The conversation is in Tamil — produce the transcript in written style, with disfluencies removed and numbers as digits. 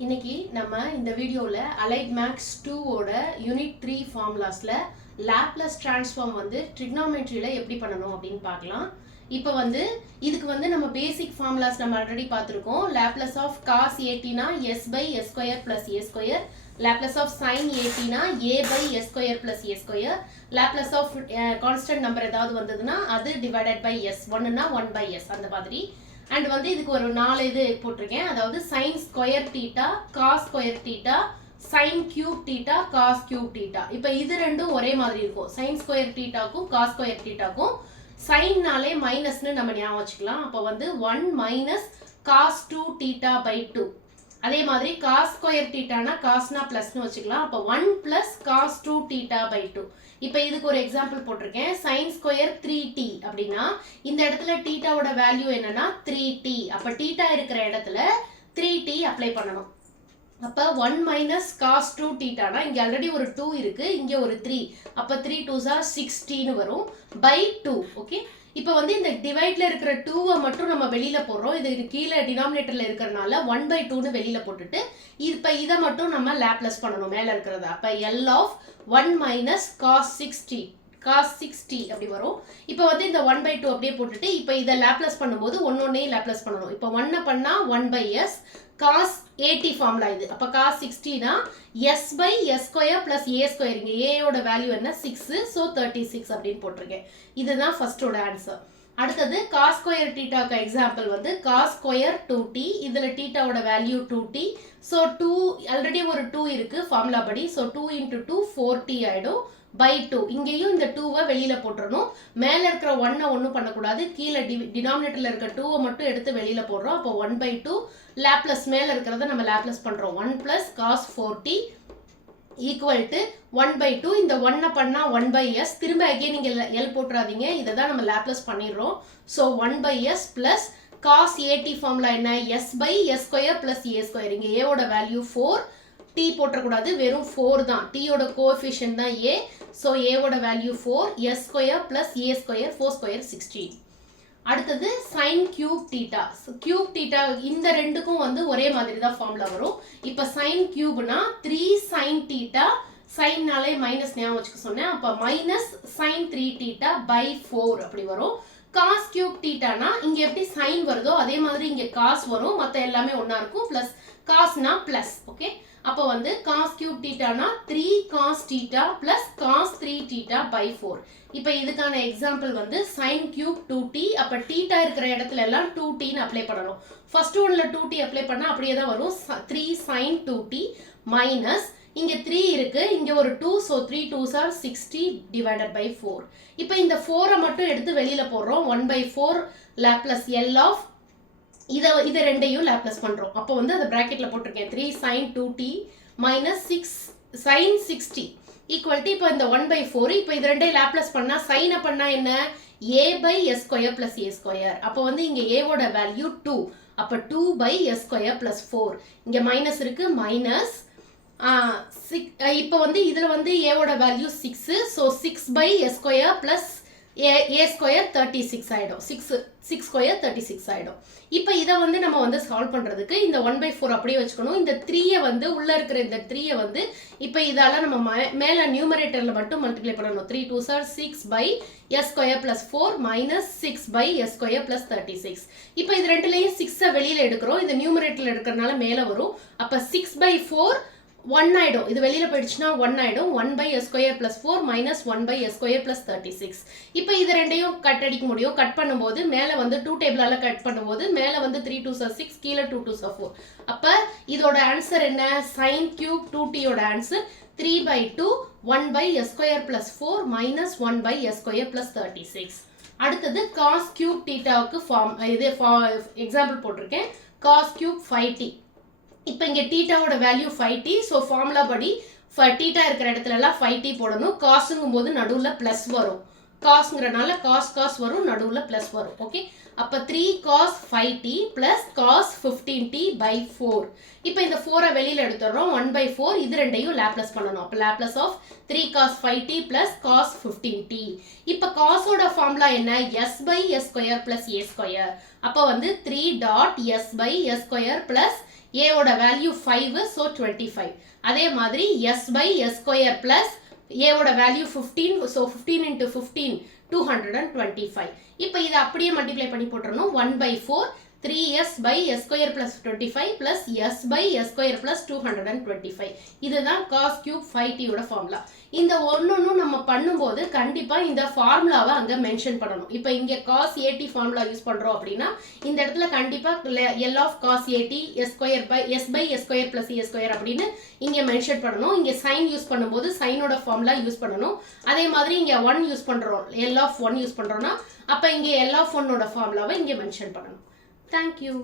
இன்னைக்கு நம்ம இந்த வீடியோல அலைட் மேக்ஸ் 2 ஓட யூனிட் 3 ஃபார்முலாஸ்ல லாப்லஸ் டிரான்ஸ்ஃபார்ம் வந்து ட்ரிகனாமெட்ரியில எப்படி பண்ணணும் அப்படின்னு பார்க்கலாம். இப்போ இதுக்கு நம்ம பேசிக் ஃபார்முலாஸ் நம்ம ஆல்ரெடி பார்த்துருக்கோம். லாப்லஸ் ஆஃப் காஸ் ஏடினா s by S square plus A square, Laplace of sine ஏடினா a by S square plus A square, Laplace of constant number ஏதாவது வந்ததுன்னா அது டிவைடட் பை எஸ், ஒன்னுனா 1 பை எஸ் அந்த மாதிரி. அண்ட் இதுக்கு ஒரு 4 இது போட்டிருக்கேன். அதாவது sine square theta, cos square theta, sine cube theta, cos cube theta. இப்போ இது ரெண்டும் ஒரே மாதிரி இருக்கும். சைன் ஸ்கொயர் தீட்டாக்கும் காஸ் ஸ்கொயர் தீட்டாக்கும் சைன்னாலே மைனஸ்னு நம்ம ஞாபகம் வச்சுக்கலாம். அப்போ 1 மைனஸ் காஸ் 2 தீட்டா பை 2. அதே மாதிரி காஸ் ஸ்கொயர் தீட்டானா காஸ்னா பிளஸ்னு வச்சுக்கலாம். அப்போ 1 பிளஸ் காஸ் 2 தீட்டா பை 2. இப்போ இதுக்கு ஒரு எக்ஸாம்பிள் போட்டிருக்கேன். சைன் ஸ்கொயர் 3t அப்படின்னா இந்த இடத்துல தீட்டாவோட வேல்யூ என்னன்னா 3t. அப்போ தீட்டா இருக்கிற இடத்துல 3t அப்ளை பண்ணணும். அப்போ 1 மைனஸ் காஸ் 2 தீட்டானா இங்கே ஆல்ரெடி ஒரு 2 இருக்கு, இங்கே ஒரு 3. அப்போ 3 2s are 16 வரும் பை 2. ஓகே, இப்போ இந்த டிவைட்ல இருக்கிற 2-ஐ மட்டும் நம்ம வெளியில போடுறோம். இது கீழே டினாமினேட்டர்ல இருக்கிறதுனால 1 பை 2னு வெளியில போட்டுட்டு இப்போ இதை மட்டும் நம்ம லாப்லஸ் பண்ணணும் மேல இருக்கிறத. அப்போ L of 1 minus cos 6t அப்படி வரும். இப்போ இந்த 1 பை 2 அப்படியே போட்டுட்டு இப்போ இதை லாப்லஸ் பண்ணும்போது ஒன்னொன்னையும் லாப்லஸ் பண்ணணும். இப்போ 1 பண்ணா 1 பை எஸ் காஸ் 80 ஃபார்முலா இது. அப்போ காஸ் 60னா s by S square plus A square. இங்கே ஏயோட வேல்யூ என்ன 6, ஸோ 36 அப்படின்னு போட்டிருக்கேன். இதுதான் ஃபர்ஸ்டோட ஆன்சர். அடுத்தது காஸ் ஸ்கொயர் தீட்டாக்கு எக்ஸாம்பிள் காஸ் ஸ்கொயர் 2t. இதில் தீட்டாவோட வேல்யூ 2t. ஸோ 2 ஆல்ரெடி ஒரு 2 இருக்கு ஃபார்முலா படி. ஸோ 2 into 2 4t ஆயிடும் பை 2. இங்கேயும் இந்த 2-வை வெளியில போட்டுறணும். மேல இருக்கிற 1-ஐ ஒன்றும் பண்ணக்கூடாது. கீழே டினாமினேட்டர்ல இருக்க 2-வை மட்டும் எடுத்து வெளியில போடுறோம். அப்போ 1 பை 2 லாப்லஸ் மேல இருக்கிறத நம்ம லாப்லஸ் பண்றோம். 1 plus cos 4t equal to 1 by 2. இந்த 1-ஐ பண்ணா 1 பை எஸ். திரும்ப அகைன் நீங்க எல் போட்டுறாதீங்க, இதை தான் நம்ம லாப்லஸ் பண்ணிடுறோம். So 1 by s plus cos 80 formula என்ன s by S square plus A square. இங்க ஏவோட வேல்யூ 4, t போட்டக்கூடாது, வெறும் 4 தான். t-யோட கோஎஃபிஷியன்ட் தான் a. ஸோ a-வோட value 4, s square plus a square 4 square 16. அடுத்தது sign cube theta. Cube theta இந்த ரெண்டுக்கும் ஒரே மாதிரி தான் ஃபார்முலா வரும். இப்போ சைன் கியூப்னா 3 சைன் தீட்டா, சைன்னாலே மைனஸ் ஞாபகம் வச்சுக்க சொன்னேன். அப்போ மைனஸ் சைன் 3 தீட்டா பை 4 அப்படி வரும். காஸ் கியூப் தீட்டானா இங்க எப்படி சைன் வருதோ அதே மாதிரி இங்க காஸ் வரும், மற்ற எல்லாமே ஒன்னா இருக்கும். பிளஸ் காஸ்னா பிளஸ். ஓகே, அப்போ காஸ் கியூப் தீட்டானா 3 cos theta plus cos 3 theta by 4. இப்போ இதுக்கான எக்ஸாம்பிள் சைன் கியூப் 2t. அப்போ தீட்டா இருக்கிற இடத்துல எல்லாம் 2tன்னு அப்ளை பண்ணணும். ஃபர்ஸ்ட் ஒன்ல 2t அப்ளை பண்ணா அப்படியே தான் வரும். 3 சைன் 2t மைனஸ் இங்க 3 இருக்கு, இங்க ஒரு 2, so 3 2s are 60 divided by 4. இப்போ இந்த 4-ஐ மட்டும் எடுத்து வெளியில போடுறோம். 1 பை 4 லாப்லஸ் எல் ஆஃப் இதை ரெண்டையும் லாப்லஸ் பண்றோம். அப்போ அதை பிராக்கெட்ல போட்டிருக்கேன். 3 sin 2t minus 6 sin 60 equal to இப்போ இந்த 1 பை 4. இப்போ இது ரெண்டையும் லாப்லஸ் பண்ணா சைனை பண்ணா என்ன a by S square plus A square. அப்போ இங்க ஏவோட வேல்யூ 2. அப்போ 2 பை எஸ் ஸ்கொயர் பிளஸ் 4. இங்க மைனஸ் இருக்கு, மைனஸ் இப்போ இதுல ஏவோட value 6. So 6 by S square plus A square 36 ஆயிடும். 6 ஸ்கொயர் 36 ஆயிடும். இப்போ இதை நம்ம சால்வ் பண்றதுக்கு இந்த 1 பை 4 அப்படியே வச்சுக்கணும். இந்த 3-ஐ உள்ள இருக்கிற இந்த 3-ஐ இப்போ இதால நம்ம மேல நியூமரேட்டர்ல மட்டும் மல்டிப்ளை பண்ணணும். 3 2s are 6 by S square plus 4 minus 6 by S square plus 36. இப்போ இது ரெண்டுலையும் 6-ஐ வெளியில எடுக்கிறோம். இது நியூமரேட்டர்ல எடுக்கிறதுனால மேல வரும். அப்போ 6 பை 4 1 ஆயிடும். இது வெளியில போயிடுச்சுன்னா 1 ஆயிடும். 1 by S square plus 4 minus 1 by S square plus 36. இப்போ இது ரெண்டையும் கட் அடிக்க முடியும். கட் பண்ணும்போது மேல 2 டேபிளால கட் பண்ணும்போது மேல 3 2s are 6, கீழே 2 2s are 4. அப்ப இதோட ஆன்சர் என்ன சைன் கியூப் 2t-யோட answer 3 by 2 1 by S square plus 4 minus 1 by S square plus 36. அடுத்தது காஸ் கியூப் தீட்டாவுக்கு எக்ஸாம்பிள் போட்டிருக்கேன். Cos cube 5t. இப்போ இங்க தீட்டாவோட வேல்யூ 5t. ஸோ ஃபார்முலா படி தீட்டா இருக்கிற இடத்துல எல்லாம் 5t போடணும். காசுங்கும் போது நடுவுல பிளஸ் வரும். காஸ்ங்கிறனால காஸ் வரும், நடுவுல பிளஸ் வரும். ஓகே, அப்ப 3 cos 5t பிளஸ் cos 15t by 4. இப்போ இந்த 4-ஐ வெளியில எடுத்துறோம். 1 by 4 இது ரெண்டையும் லாப்லஸ் பண்ணணும். அப்ப லாப்லஸ் ஆஃப் 3 cos 5t பிளஸ் cos 15t. இப்போ cos-ஓட ஃபார்முலா என்ன s by s square plus a square. அப்ப 3 dot s by s square plus ஏவோட வேல்யூ 5 ஸோ 25. அதே மாதிரி S by S square plus ஏவோட வேல்யூ 15 ஸோ 15 இன்ட்டு 15 225. இப்போ இதை அப்படியே மல்டிப்ளை பண்ணி போட்டுறணும். 1/4 3s by s square plus 25 plus s by s square plus 225. இதுதான் cos cube 5t ஓட ஃபார்முலா. இந்த ஒன்னொன்னும் நம்ம பண்ணும்போது கண்டிப்பா இந்த ஃபார்முலாவை அங்க மென்ஷன் பண்ணணும். இப்போ இங்க cos at ஃபார்முலா யூஸ் பண்றோம் அப்படின்னா இந்த இடத்துல கண்டிப்பா L of cos at s square by s square plus e square அப்படின்னு இங்க மென்ஷன் பண்ணணும். இங்க sin யூஸ் பண்ணும்போது சைனோட ஃபார்முலா யூஸ் பண்ணணும். அதே மாதிரி இங்க 1 யூஸ் பண்றோம், L of 1 யூஸ் பண்றோம்னா அப்ப இங்க L of 1 ஓட ஃபார்முலாவை இங்க மென்ஷன் பண்ணணும். Thank you.